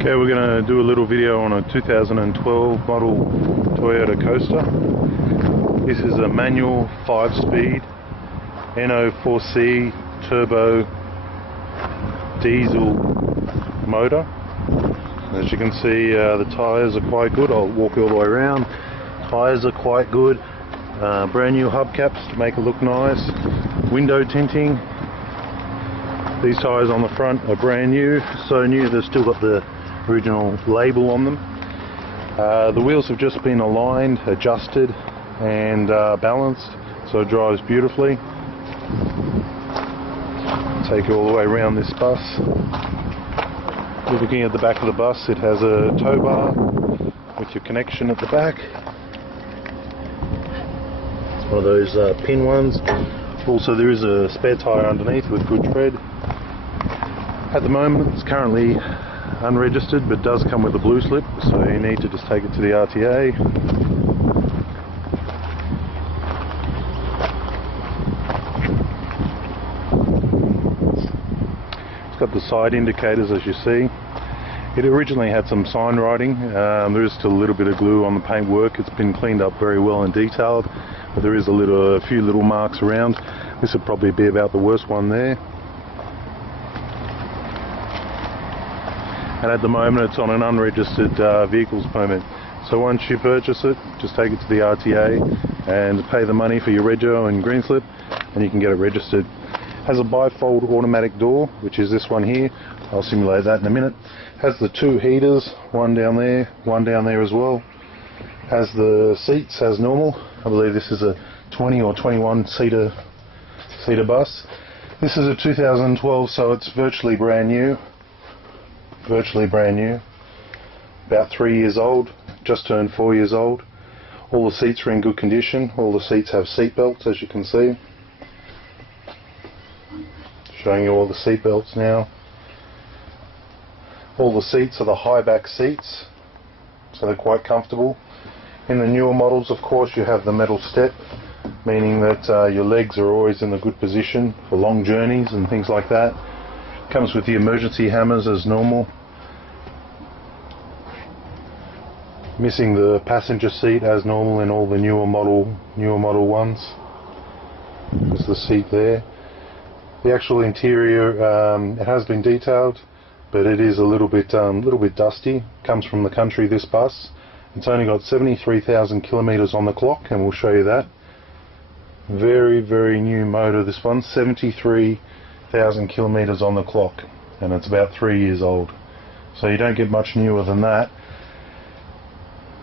Okay, we're going to do a little video on a 2012 model Toyota Coaster. This is a manual 5-speed NO4C turbo diesel motor. As you can see, the tyres are quite good. I'll walk you all the way around. Tyres are quite good. Brand new hubcaps to make it look nice. Window tinting. These tyres on the front are brand new, so new they've still got the original label on them. The wheels have just been aligned, adjusted and balanced, so it drives beautifully. Take you all the way around this bus. You're looking at the back of the bus. It has a tow bar with your connection at the back. It's one of those pin ones. Also there is a spare tyre underneath with good tread. At the moment it's currently unregistered, but does come with a blue slip, so you need to just take it to the RTA. It's got the side indicators, as you see. It originally had some sign writing. There is still a little bit of glue on the paintwork. It's been cleaned up very well and detailed, but there is a few little marks around. This would probably be about the worst one there. And at the moment it's on an unregistered vehicles permit. So once you purchase it, just take it to the RTA and pay the money for your rego and green slip, and you can get it registered. It has a bifold automatic door, which is this one here. I'll simulate that in a minute. Has the two heaters, one down there as well. Has the seats as normal. I believe this is a 20 or 21 seater bus. This is a 2012, so it's virtually brand new. About 3 years old, just turned 4 years old. All the seats are in good condition. All the seats have seat belts, as you can see. Showing you all the seat belts now. All the seats are the high back seats, so they're quite comfortable. In the newer models, of course, you have the metal step, meaning that your legs are always in a good position for long journeys and things like that. Comes with the emergency hammers as normal. Missing the passenger seat as normal in all the newer model ones. There's the seat there. The actual interior, it has been detailed, but it is a little bit dusty. Comes from the country, this bus. It's only got 73,000 kilometers on the clock, and we'll show you that. Very, very new motor, this one. 73,000 kilometers on the clock, and it's about 3 years old, so you don't get much newer than that.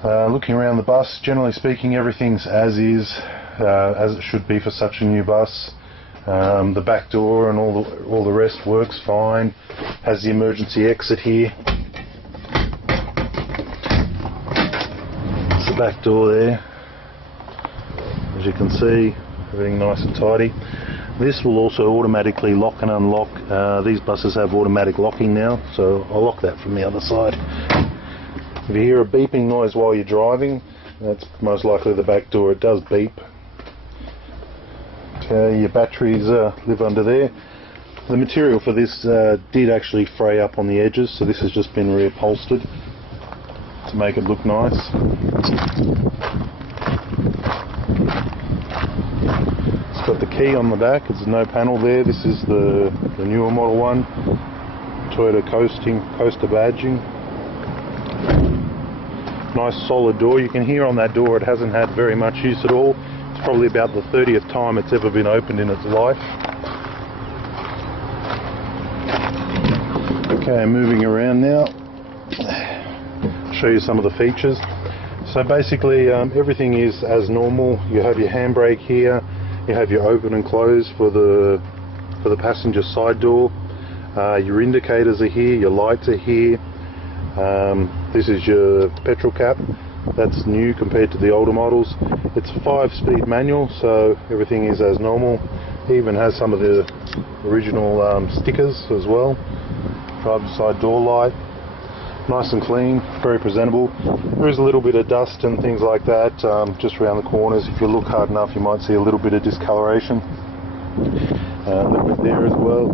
Looking around the bus, generally speaking, everything's as is, as it should be for such a new bus. The back door and all the rest works fine. Has the emergency exit here. It's the back door there. As you can see, everything nice and tidy. This will also automatically lock and unlock. These buses have automatic locking now, so I'll lock that from the other side. If you hear a beeping noise while you're driving, that's most likely the back door. It does beep. Okay, your batteries live under there. The material for this did actually fray up on the edges, so this has just been reupholstered to make it look nice. It's got the key on the back. There's no panel there. This is the newer model one. Toyota Coaster badging. Nice solid door. You can hear on that door it hasn't had very much use at all. It's probably about the 30th time it's ever been opened in its life. Okay, moving around now. Show you some of the features. So basically everything is as normal. You have your handbrake here. You have your open and close for the passenger side door. Your indicators are here. Your lights are here. This is your petrol cap. That's new compared to the older models. It's a 5-speed manual, so everything is as normal. It even has some of the original stickers as well. Driver's side door light. Nice and clean, very presentable. There is a little bit of dust and things like that just around the corners. If you look hard enough, you might see a little bit of discoloration. A little bit there as well.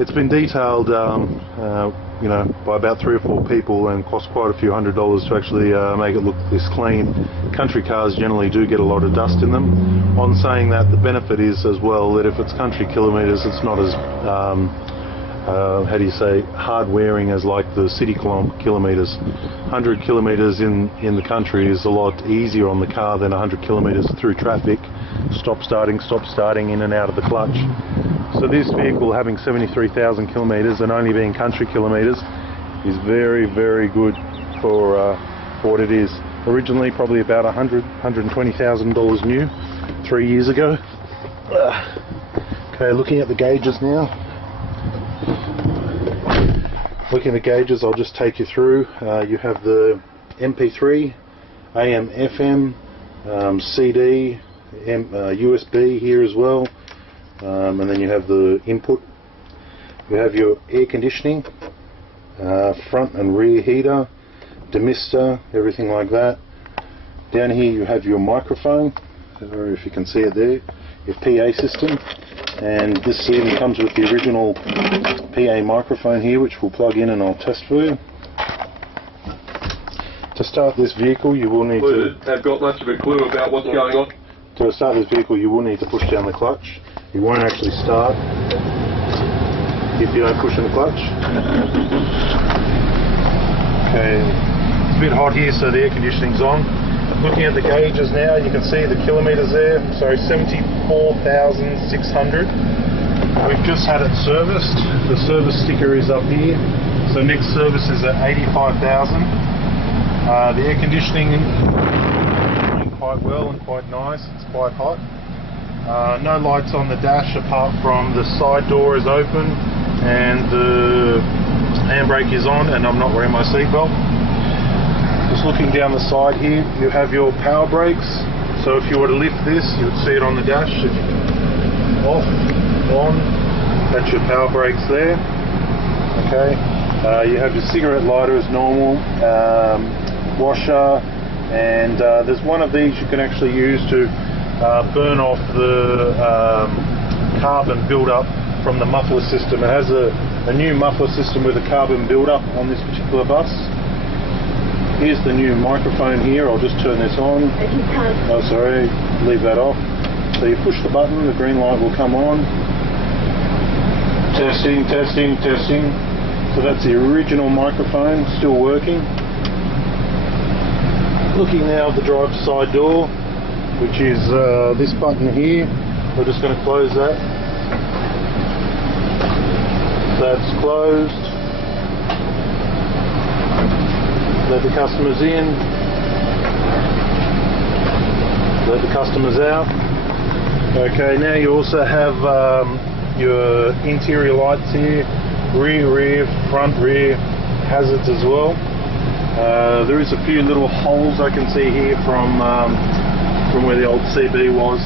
It's been detailed you know, by about 3 or 4 people and cost quite a few $100s to actually make it look this clean. Country cars generally do get a lot of dust in them. On saying that, the benefit is as well that if it's country kilometres, it's not as how do you say, hard wearing as like the city kilometres. 100 kilometres in the country is a lot easier on the car than 100 kilometres through traffic. Stop starting in and out of the clutch. So this vehicle having 73,000 kilometres and only being country kilometres is very, very good for what it is. Originally probably about $120,000 new 3 years ago. Okay, looking at the gauges now. Looking at the gauges, I'll just take you through. You have the MP3, AM, FM, CD, USB here as well, and then you have the input. You have your air conditioning, front and rear heater, demister, everything like that. Down here you have your microphone, or if you can see it there, your PA system, and this even comes with the original PA microphone here, which we'll plug in and I'll test for you. To start this vehicle you will need to... Have got much of a clue about what's going on? To start this vehicle you will need to push down the clutch. You won't actually start if you don't push in the clutch. Okay, it's a bit hot here so the air conditioning's on. Looking at the gauges now, you can see the kilometres there, so 74,600. We've just had it serviced. The service sticker is up here, so next service is at 85,000. The air conditioning is running quite well and quite nice, it's quite hot. No lights on the dash apart from the side door is open and the handbrake is on, and I'm not wearing my seatbelt. Just looking down the side here, you have your power brakes. So if you were to lift this, you would see it on the dash. Off, on, that's your power brakes there. Okay. You have your cigarette lighter as normal, washer, and there's one of these you can actually use to burn off the carbon build-up from the muffler system. It has a new muffler system with a carbon build-up on this particular bus. Here's the new microphone here. I'll just turn this on. Oh, sorry, leave that off. So you push the button, the green light will come on. Testing, testing, testing. So that's the original microphone, still working. Looking now at the driver's side door, which is this button here. We're just going to close that. That's closed. Let the customers in, let the customers out. Okay, now you also have your interior lights here, rear, front, rear, hazards as well. There is a few little holes I can see here from where the old CB was.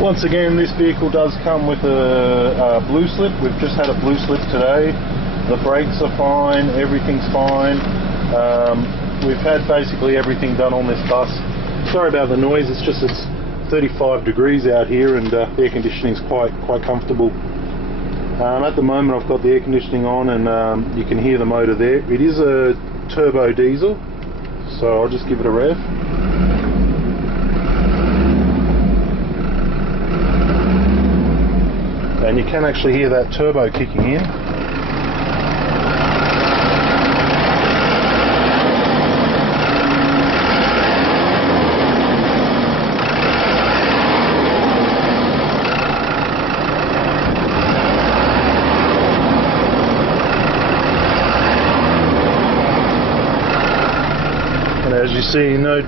Once again, this vehicle does come with a blue slip. We've just had a blue slip today. The brakes are fine, everything's fine. We've had basically everything done on this bus. Sorry about the noise, it's just it's 35 degrees out here and the air conditioning's quite comfortable. At the moment I've got the air conditioning on and you can hear the motor there. It is a turbo diesel, so I'll just give it a rev. And you can actually hear that turbo kicking in. As you see, no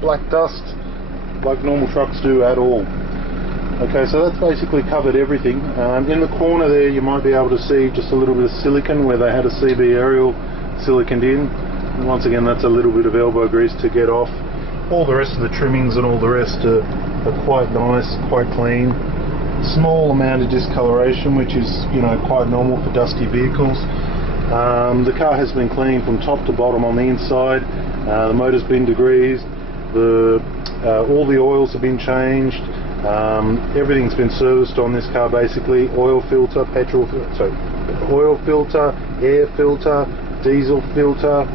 black dust like normal trucks do at all. Okay, so that's basically covered everything. In the corner there you might be able to see just a little bit of silicone where they had a CB aerial siliconed in. And once again, that's a little bit of elbow grease to get off. All the rest of the trimmings and all the rest are quite nice, quite clean. Small amount of discoloration, which is, you know, quite normal for dusty vehicles. The car has been cleaned from top to bottom on the inside. The motor's been degreased. All the oils have been changed. Everything's been serviced on this car basically. Oil filter, petrol filter, oil filter, air filter, diesel filter,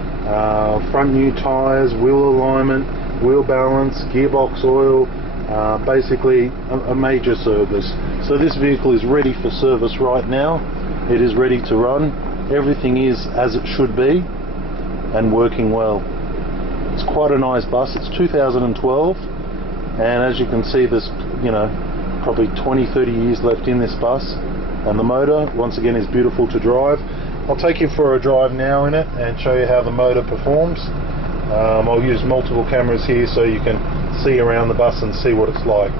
front new tyres, wheel alignment, wheel balance, gearbox oil, basically a major service. So this vehicle is ready for service right now. It is ready to run. Everything is as it should be and working well. It's quite a nice bus. It's 2012, and as you can see, there's probably 20-30 years left in this bus, and the motor once again is beautiful to drive. I'll take you for a drive now in it and show you how the motor performs. I'll use multiple cameras here so you can see around the bus and see what it's like.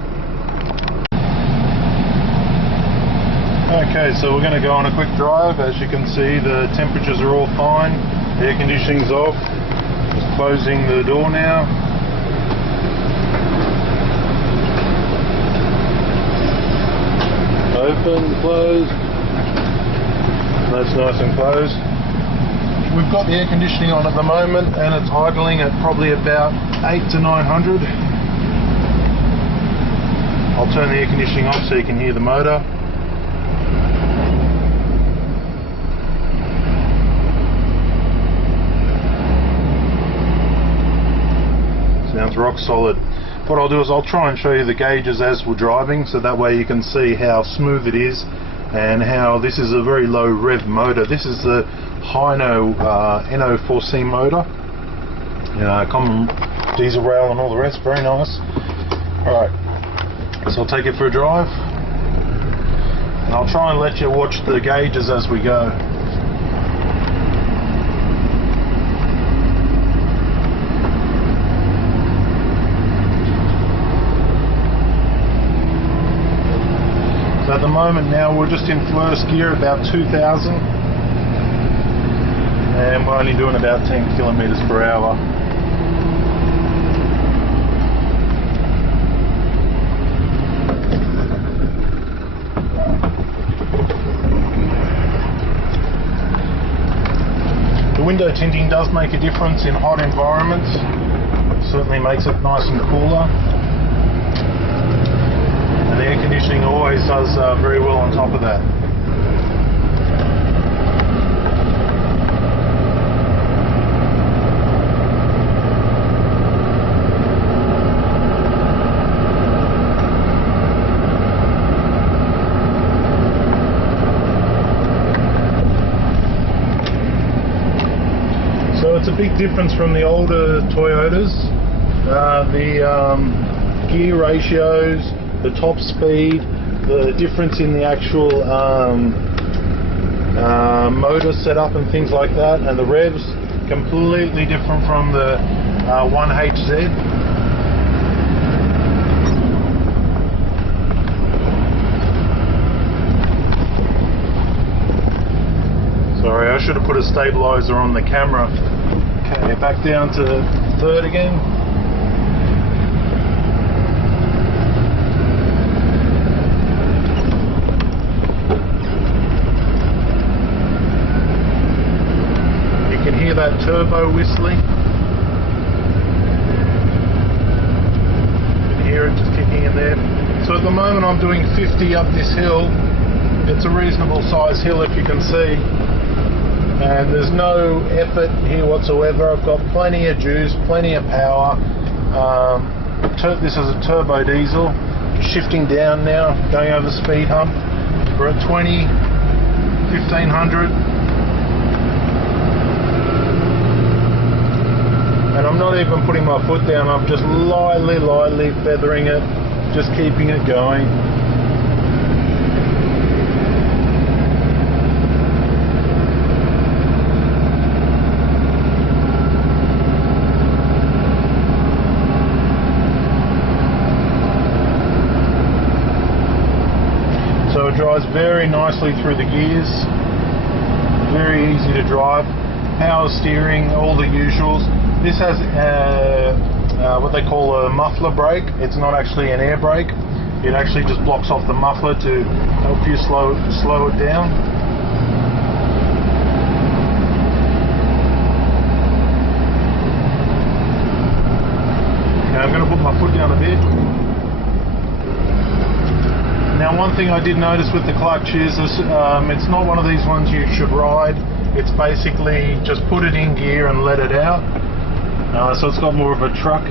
Okay, so we're going to go on a quick drive. As you can see, the temperatures are all fine, air conditioning's off. Just closing the door now. Open, close. That's nice and closed. We've got the air conditioning on at the moment and it's idling at probably about 800 to 900. I'll turn the air conditioning off so you can hear the motor. Sounds rock solid. What I'll do is I'll try and show you the gauges as we're driving, so that way you can see how smooth it is and how this is a very low rev motor. This is the Hino NO4C motor, common diesel rail and all the rest. Very nice. Alright, so I'll take it for a drive and I'll try and let you watch the gauges as we go. At the moment now we're just in first gear, about 2000, and we're only doing about 10 kilometers per hour. The window tinting does make a difference in hot environments. Certainly makes it nice and cooler. And the air conditioning always does very well on top of that. So it's a big difference from the older Toyotas. The gear ratios, the top speed, the difference in the actual motor setup and things like that, and the revs completely different from the 1HZ. Sorry, I should have put a stabilizer on the camera. Okay, back down to third again. That turbo whistling. You can hear it just kicking in there. So at the moment I'm doing 50 up this hill. It's a reasonable size hill if you can see, and there's no effort here whatsoever. I've got plenty of juice, plenty of power. This is a turbo diesel. Shifting down now, going over the speed hump. We're at 1500. And I'm not even putting my foot down, I'm just lightly feathering it, just keeping it going. So it drives very nicely through the gears, very easy to drive, power steering, all the usuals. This has what they call a muffler brake. It's not actually an air brake. It actually just blocks off the muffler to help you slow it down. Okay, I'm going to put my foot down a bit. Now one thing I did notice with the clutch is it's not one of these ones you should ride. It's basically just put it in gear and let it out. So it's got more of a truck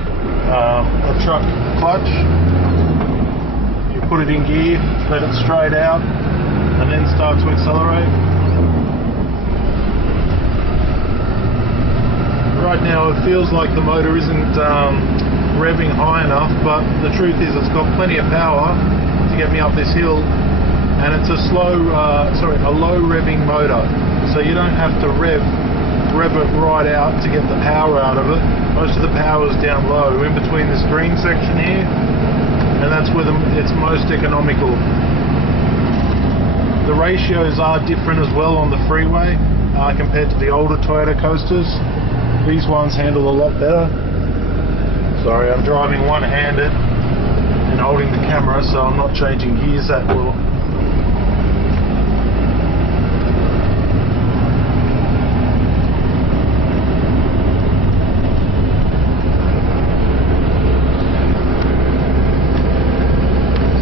clutch. You put it in gear, let it straight out, and then start to accelerate. Right now it feels like the motor isn't revving high enough, but the truth is it's got plenty of power to get me up this hill, and it's a low revving motor, so you don't have to rev it right out to get the power out of it. Most of the power is down low in between this green section here, and that's where it's most economical. The ratios are different as well on the freeway compared to the older Toyota Coasters. These ones handle a lot better. Sorry, I'm driving one-handed and holding the camera, so I'm not changing gears that well.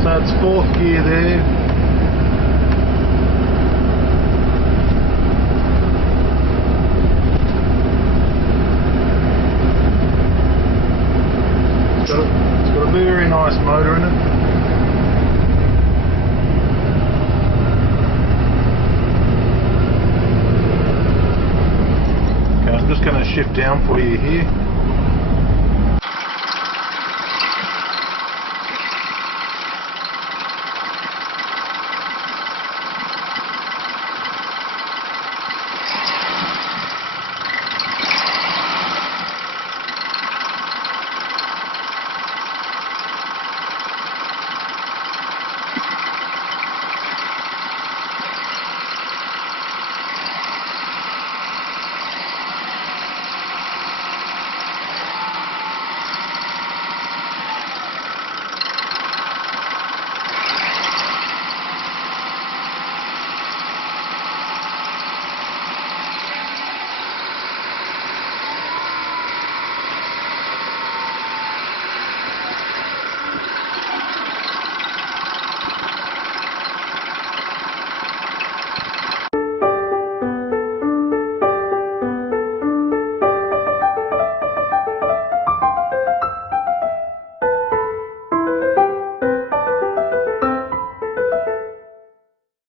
So it's fourth gear there. It's got a very nice motor in it. Okay, I'm just going to shift down for you here.